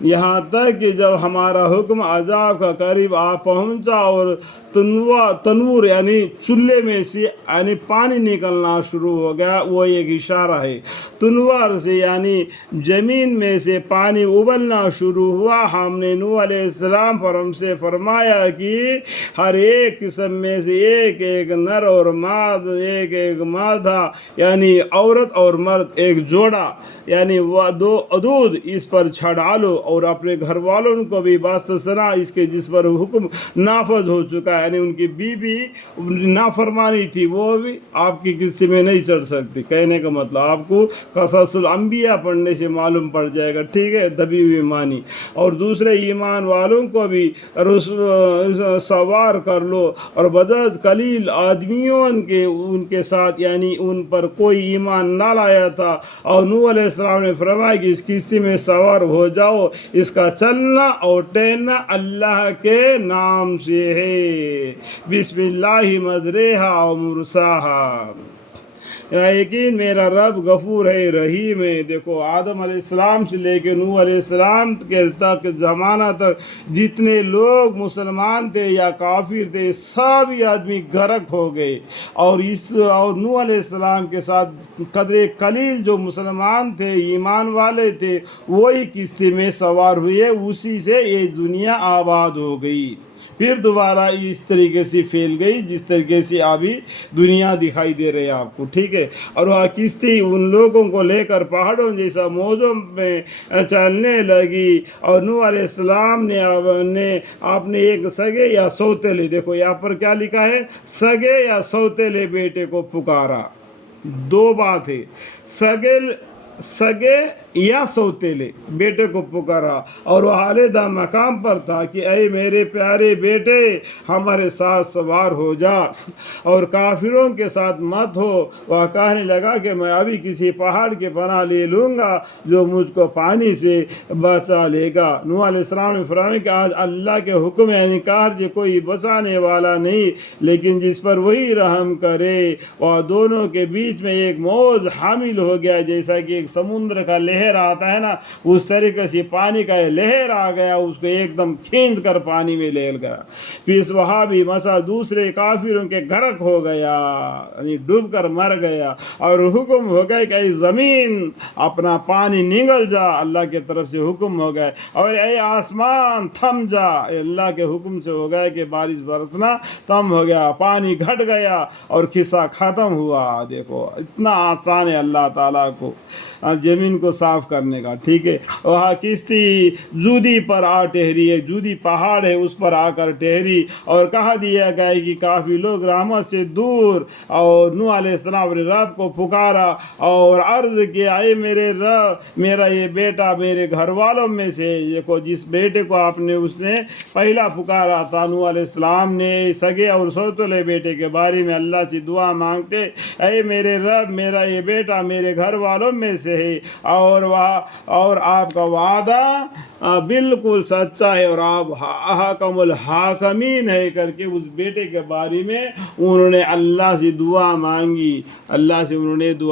یہاں تک کہ جب ہمارا حکم عذاب کا قریب آ پہنچا اور تنور یعنی چولہے میں سے یعنی پانی نکلنا شروع ہو گیا، وہ ایک اشارہ ہے۔ تنور سے یعنی زمین میں سے پانی ابلنا شروع ہوا۔ ہم نے نوح علیہ السلام پر ہم سے فرمایا کہ ہر ایک قسم میں سے ایک ایک نر اور ماد، ایک ایک مادہ یعنی عورت اور مرد، ایک جوڑا یعنی وہ دو عدود اس پر ڈالو، اور اپنے گھر والوں کو بھی باستثنا اس کے جس پر حکم نافذ ہو چکا ہے، یعنی ان کی بیوی نافرمانی تھی، وہ بھی آپ کی قسط میں نہیں چڑھ سکتی۔ کہنے کا مطلب آپ کو قصص الانبیاء پڑھنے سے معلوم پڑ جائے گا، ٹھیک ہے، دبی ہوئی مانی۔ اور دوسرے ایمان والوں کو بھی سوار کر لو، اور بدد قلیل آدمیوں ان کے ساتھ یعنی ان پر کوئی ایمان نہ لایا تھا، اور نوح علیہ السلام نے فرمایا کہ اس کشتی میں سوار ہو جاؤ، اس کا چلنا اور ٹہلنا اللہ کے نام سے ہے، بسم اللہ مجریہا و مرساہا، یقین میرا رب غفور ہے، رحیم ہے۔ دیکھو آدم علیہ السلام سے لے کے نوح علیہ السلام کے تک زمانہ تک جتنے لوگ مسلمان تھے یا کافر تھے، سبھی آدمی غرق ہو گئے، اور نوح علیہ السلام کے ساتھ قدر قلیل جو مسلمان تھے، ایمان والے تھے، وہی کشتی میں سوار ہوئے، اسی سے یہ دنیا آباد ہو گئی، پھر دوبارہ اس طریقے سے پھیل گئی جس طریقے سے ابھی دنیا دکھائی دے رہی ہے آپ کو، ٹھیک ہے۔ اور وہ کشتی ان لوگوں کو لے کر پہاڑوں جیسا موجوں میں چلنے لگی، اور نوح علیہ السلام نے اپنے ایک سگے یا سوتیلے، دیکھو یہاں پر کیا لکھا ہے، سگے یا سوتیلے بیٹے کو پکارا، دو بات ہے، سگے یا سوتیلے بیٹے کو پکارا، اور وہ علیحدہ مقام پر تھا کہ اے میرے پیارے بیٹے ہمارے ساتھ سوار ہو جا، اور کافروں کے ساتھ مت ہو۔ وہ کہنے لگا کہ میں ابھی کسی پہاڑ کے پناہ لے لوں گا جو مجھ کو پانی سے بچا لے گا۔ نوح علیہ السلام نے فرمایا کہ آج اللہ کے حکم یعنی کہا کہ کوئی بچانے والا نہیں لیکن جس پر وہی رحم کرے۔ اور دونوں کے بیچ میں ایک موج حامل ہو گیا، جیسا کہ ایک سمندر کا لہر آتا ہے نا، اس طریقے سے پانی کا لہر آ گیا، اس کو ایک دم کھینچ کر پانی میں لے گیا۔ پھر وہاں بھی مسا دوسرے کافروں کے غرق ہو گیا، یعنی ڈوب کر مر گیا، اور حکم ہو گیا کہ اے زمین اپنا پانی نگل جا، اللہ کی طرف سے حکم ہو گیا، اور اے آسمان تھم جا، اللہ کے حکم سے ہو گیا کہ بارش برسنا تھم ہو گیا، پانی گھٹ گیا اور قصہ ختم ہوا۔ دیکھو اتنا آسان ہے اللہ تعالیٰ کو زمین کو صاف کرنے کا، ٹھیک ہے۔ وہاں کشتی جودی پر آ ٹھہری ہے، جودی پہاڑ ہے اس پر آ کر ٹھہری، اور کہا دیا گیا کہ کافی لوگ رحمت سے دور، اور نوح علیہ السلام نے رب کو پکارا اور عرض کیا اے میرے رب، میرا یہ بیٹا میرے گھر والوں میں سے، دیکھو جس بیٹے کو آپ نے اس نے پہلا پکارا تھا، نوح علیہ السلام نے سگے اور سوتیلے بیٹے کے بارے میں اللہ سے دعا مانگتے، اے میرے رب میرا یہ بیٹا میرے گھر والوں میں سے ہے، اور آپ کا وعدہ بالکل سچا ہے، اور آپ حکم الحاکمین ہے کر کے اس بیٹے کے بارے میں انہوں نے اللہ سے دعا مانگی، اللہ سے انہوں نے دعا